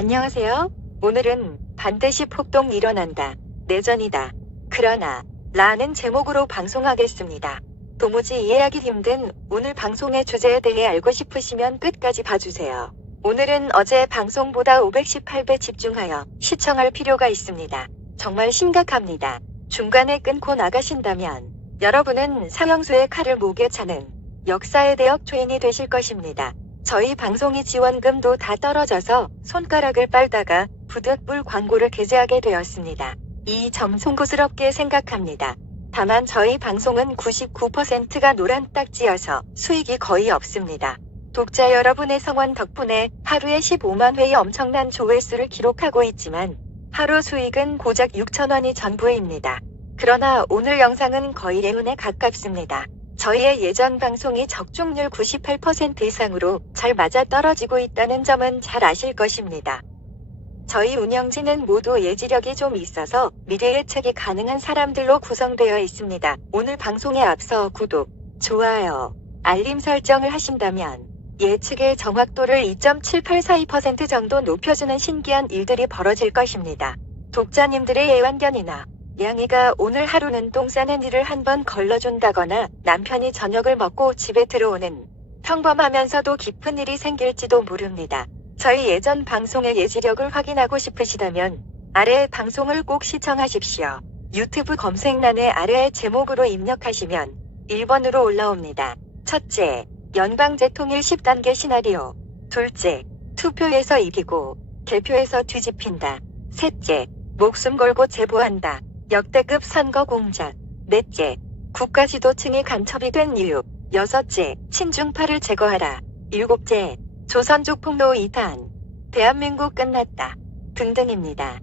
안녕하세요. 오늘은 반드시 폭동 일어난다. 내전이다. 그러나 라는 제목으로 방송하겠습니다. 도무지 이해하기 힘든 오늘 방송의 주제에 대해 알고 싶으시면 끝까지 봐주세요. 오늘은 어제 방송보다 518배 집중하여 시청할 필요가 있습니다. 정말 심각합니다. 중간에 끊고 나가신다면 여러분은 상영수의 칼을 목에 차는 역사의 대역 죄인이 되실 것입니다. 저희 방송이 지원금도 다 떨어져서 손가락을 빨다가 부득불 광고를 게재하게 되었습니다. 이 점 송구스럽게 생각합니다. 다만 저희 방송은 99%가 노란 딱지여서 수익이 거의 없습니다. 독자 여러분의 성원 덕분에 하루에 15만 회의 엄청난 조회수를 기록하고 있지만 하루 수익은 고작 6,000원이 전부입니다. 그러나 오늘 영상은 거의 예운에 가깝습니다. 저희의 예전 방송이 적중률 98% 이상으로 잘 맞아떨어지고 있다는 점은 잘 아실 것입니다. 저희 운영진은 모두 예지력이 좀 있어서 미래 예측이 가능한 사람들로 구성되어 있습니다. 오늘 방송에 앞서 구독, 좋아요, 알림 설정을 하신다면 예측의 정확도를 2.7842% 정도 높여주는 신기한 일들이 벌어질 것입니다. 독자님들의 애완견이나 양이가 오늘 하루는 똥 싸는 일을 한번 걸러준다거나 남편이 저녁을 먹고 집에 들어오는 평범하면서도 깊은 일이 생길지도 모릅니다. 저희 예전 방송의 예지력을 확인하고 싶으시다면 아래의 방송을 꼭 시청하십시오. 유튜브 검색란에 아래의 제목으로 입력하시면 1번으로 올라옵니다. 첫째, 연방제통일 10단계 시나리오. 둘째, 투표에서 이기고 개표에서 뒤집힌다. 셋째, 목숨 걸고 제보한다. 역대급 선거 공작. 넷째, 국가 지도층이 간첩이 된 이유. 여섯째, 친중파를 제거하라. 일곱째, 조선족 폭로 2탄. 대한민국 끝났다. 등등입니다.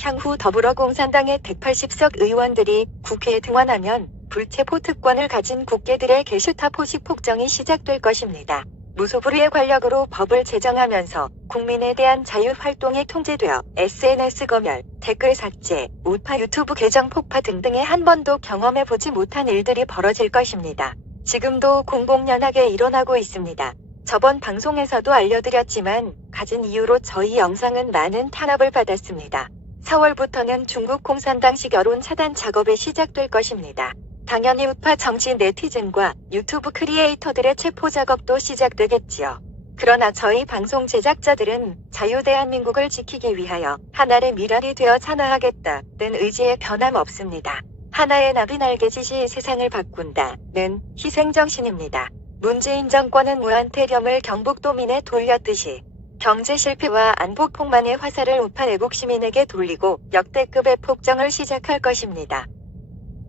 향후 더불어공산당의 180석 의원들이 국회에 등원하면 불체포 특권을 가진 국회들의 게슈타 포식 폭정이 시작될 것입니다. 무소불위의 권력으로 법을 제정하면서 국민에 대한 자유활동이 통제되어 SNS 검열, 댓글 삭제, 우파 유튜브 계정 폭파 등등의 한 번도 경험해보지 못한 일들이 벌어질 것입니다. 지금도 공공연하게 일어나고 있습니다. 저번 방송에서도 알려드렸지만 가진 이유로 저희 영상은 많은 탄압을 받았습니다. 4월부터는 중국 공산당식 여론 차단 작업이 시작될 것입니다. 당연히 우파 정치 네티즌과 유튜브 크리에이터들의 체포 작업도 시작되겠지요. 그러나 저희 방송 제작자들은 자유 대한민국을 지키기 위하여 하나의 미랄이 되어 산화하겠다는 의지에 변함없습니다. 하나의 나비 날개짓이 세상을 바꾼다는 희생정신입니다. 문재인 정권은 무한태렴을 경북도민에 돌렸듯이 경제 실패와 안보 폭망의 화살을 우파 애국 시민에게 돌리고 역대급의 폭정을 시작할 것입니다.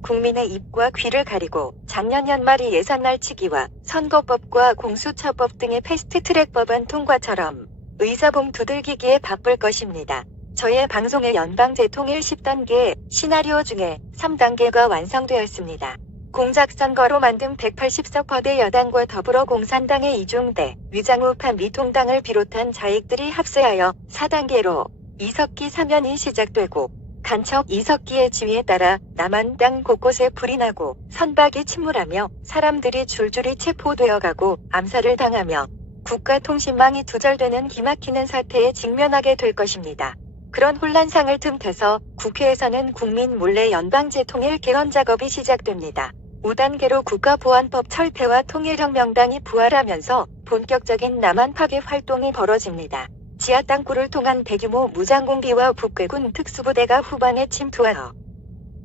국민의 입과 귀를 가리고 작년 연말이 예산 날치기와 선거법과 공수처법 등의 패스트트랙 법안 통과처럼 의사봉 두들기기에 바쁠 것입니다. 저의 방송의 연방제통일 10단계 시나리오 중에 3단계가 완성되었습니다. 공작선거로 만든 180석 거대 여당과 더불어공산당의 이중대, 위장우파 미통당을 비롯한 자익들이 합세하여 4단계로 이석기 사면이 시작되고 간첩 이석기의 지휘에 따라 남한 땅 곳곳에 불이 나고 선박이 침몰하며 사람들이 줄줄이 체포되어가고 암살을 당하며 국가통신망이 두절되는 기막히는 사태에 직면하게 될 것입니다. 그런 혼란상을 틈타서 국회에서는 국민 몰래 연방제통일 개헌 작업이 시작됩니다. 5단계로 국가보안법 철폐와 통일혁명당이 부활하면서 본격적인 남한 파괴 활동이 벌어집니다. 지하 땅굴을 통한 대규모 무장공비와 북괴군 특수부대가 후반에 침투하여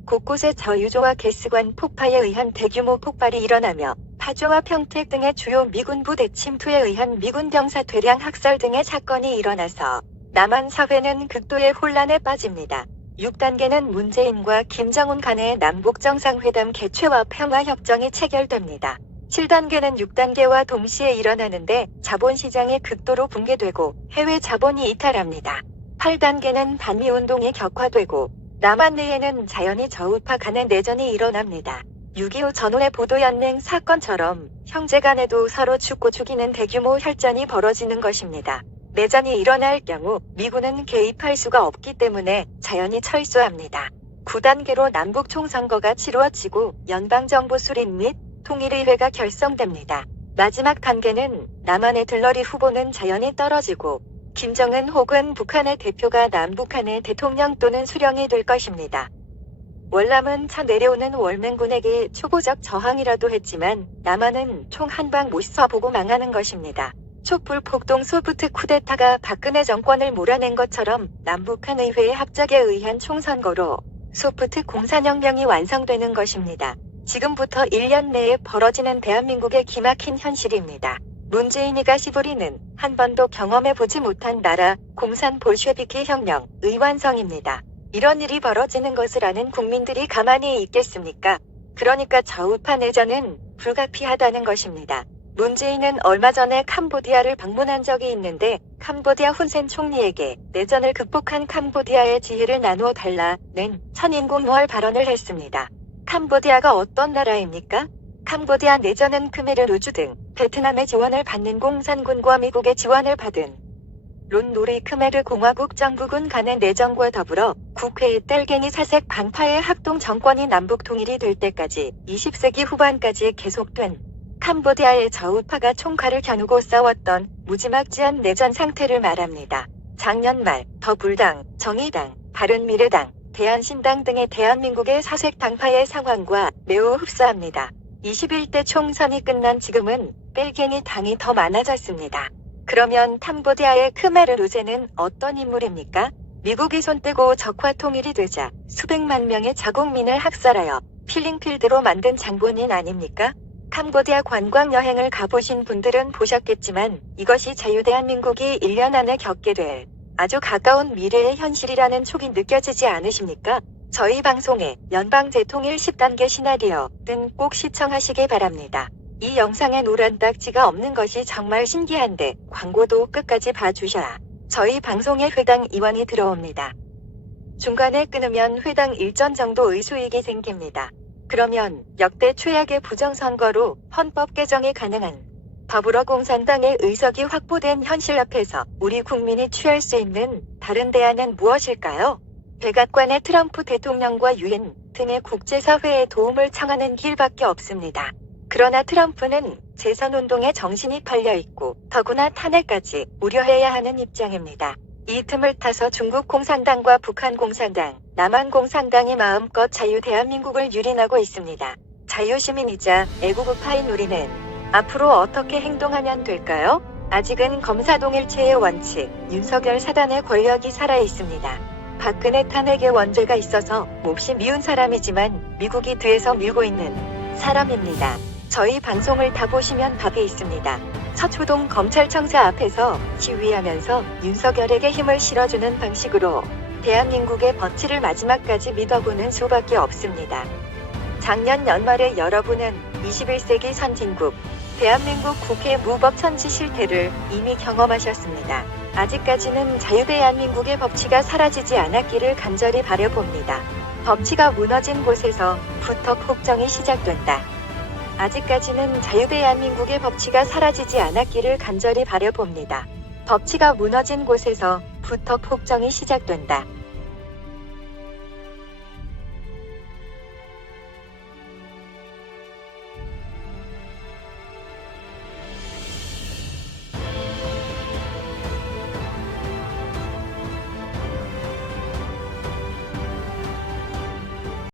곳곳에 저유조와 가스관 폭파에 의한 대규모 폭발이 일어나며 파주와 평택 등의 주요 미군 부대 침투에 의한 미군 병사 대량 학살 등의 사건이 일어나서 남한 사회는 극도의 혼란에 빠집니다. 6단계는 문재인과 김정은 간의 남북정상회담 개최와 평화협정이 체결됩니다. 7단계는 6단계와 동시에 일어나는데 자본시장이 극도로 붕괴되고 해외 자본이 이탈합니다. 8단계는 반미운동이 격화되고 남한 내에는 자연히 저우파 간의 내전이 일어납니다. 6.25 전후의 보도연맹 사건처럼 형제간에도 서로 죽고 죽이는 대규모 혈전이 벌어지는 것입니다. 내전이 일어날 경우 미군은 개입할 수가 없기 때문에 자연히 철수합니다. 9단계로 남북 총선거가 치루어지고 연방정부 수립 및 통일의회가 결성됩니다. 마지막 단계는 남한의 들러리 후보는 자연히 떨어지고 김정은 혹은 북한의 대표가 남북한의 대통령 또는 수령이 될 것입니다. 월남은 차 내려오는 월맹군에게 초보적 저항이라도 했지만 남한은 총 한 방 못 쏴보고 망하는 것입니다. 촛불 폭동 소프트 쿠데타가 박근혜 정권을 몰아낸 것처럼 남북한 의회의 합작에 의한 총선거로 소프트 공산혁명이 완성되는 것입니다. 지금부터 1년 내에 벌어지는 대한민국의 기막힌 현실입니다. 문재인이가 시부리는 한 번도 경험해보지 못한 나라 공산 볼셰비키 혁명의 완성입니다. 이런 일이 벌어지는 것을 아는 국민들이 가만히 있겠습니까? 그러니까 좌우파 내전은 불가피하다는 것입니다. 문재인은 얼마 전에 캄보디아를 방문한 적이 있는데 캄보디아 훈센 총리에게 내전을 극복한 캄보디아의 지혜를 나누어 달라는 천인공노할 발언을 했습니다. 캄보디아가 어떤 나라입니까? 캄보디아 내전은 크메르 루주 등 베트남의 지원을 받는 공산군과 미국의 지원을 받은 론노리 크메르 공화국 정부군 간의 내전과 더불어 국회의 딸갱이 사색 방파의 합동 정권이 남북 통일이 될 때까지 20세기 후반까지 계속된 캄보디아의 좌우파가 총칼을 겨누고 싸웠던 무지막지한 내전 상태를 말합니다. 작년 말 더불당, 정의당, 바른미래당, 대한신당 등의 대한민국의 사색 당파의 상황과 매우 흡사합니다. 21대 총선이 끝난 지금은 뺄갱이 당이 더 많아졌습니다. 그러면 캄보디아의 크메르 루제는 어떤 인물입니까? 미국이 손떼고 적화 통일이 되자 수백만 명의 자국민을 학살하여 필링필드로 만든 장본인 아닙니까? 캄보디아 관광 여행을 가보신 분들은 보셨겠지만 이것이 자유대한민국이 1년 안에 겪게 될 아주 가까운 미래의 현실이라는 촉이 느껴지지 않으십니까? 저희 방송의 연방제통일 10단계 시나리오는 꼭 시청하시기 바랍니다. 이 영상에 노란 딱지가 없는 것이 정말 신기한데 광고도 끝까지 봐주셔야 저희 방송에 회당 이원이 들어옵니다. 중간에 끊으면 회당 일전 정도의 수익이 생깁니다. 그러면 역대 최악의 부정선거로 헌법 개정이 가능한 더불어공산당의 의석이 확보된 현실 앞에서 우리 국민이 취할 수 있는 다른 대안은 무엇일까요? 백악관의 트럼프 대통령과 유엔 등의 국제사회의 도움을 청하는 길밖에 없습니다. 그러나 트럼프는 재선운동에 정신이 팔려있고 더구나 탄핵까지 우려해야 하는 입장입니다. 이 틈을 타서 중국 공산당과 북한 공산당, 남한 공산당이 마음껏 자유 대한민국을 유린하고 있습니다. 자유시민이자 애국우파인 우리는 앞으로 어떻게 행동하면 될까요? 아직은 검사동일체의 원칙, 윤석열 사단의 권력이 살아있습니다. 박근혜 탄핵의 원죄가 있어서 몹시 미운 사람이지만 미국이 뒤에서 밀고 있는 사람입니다. 저희 방송을 다 보시면 답이 있습니다. 서초동 검찰청사 앞에서 시위하면서 윤석열에게 힘을 실어주는 방식으로 대한민국의 법치를 마지막까지 믿어보는 수밖에 없습니다. 작년 연말에 여러분은 21세기 선진국 대한민국 국회 무법천지 실태를 이미 경험하셨습니다. 아직까지는 자유대한민국의 법치가 사라지지 않았기를 간절히 바라봅니다. 법치가 무너진 곳에서부터 폭정이 시작된다. 아직까지는 자유대한민국의 법치가 사라지지 않았기를 간절히 바라봅니다. 법치가 무너진 곳에서부터 폭정이 시작된다.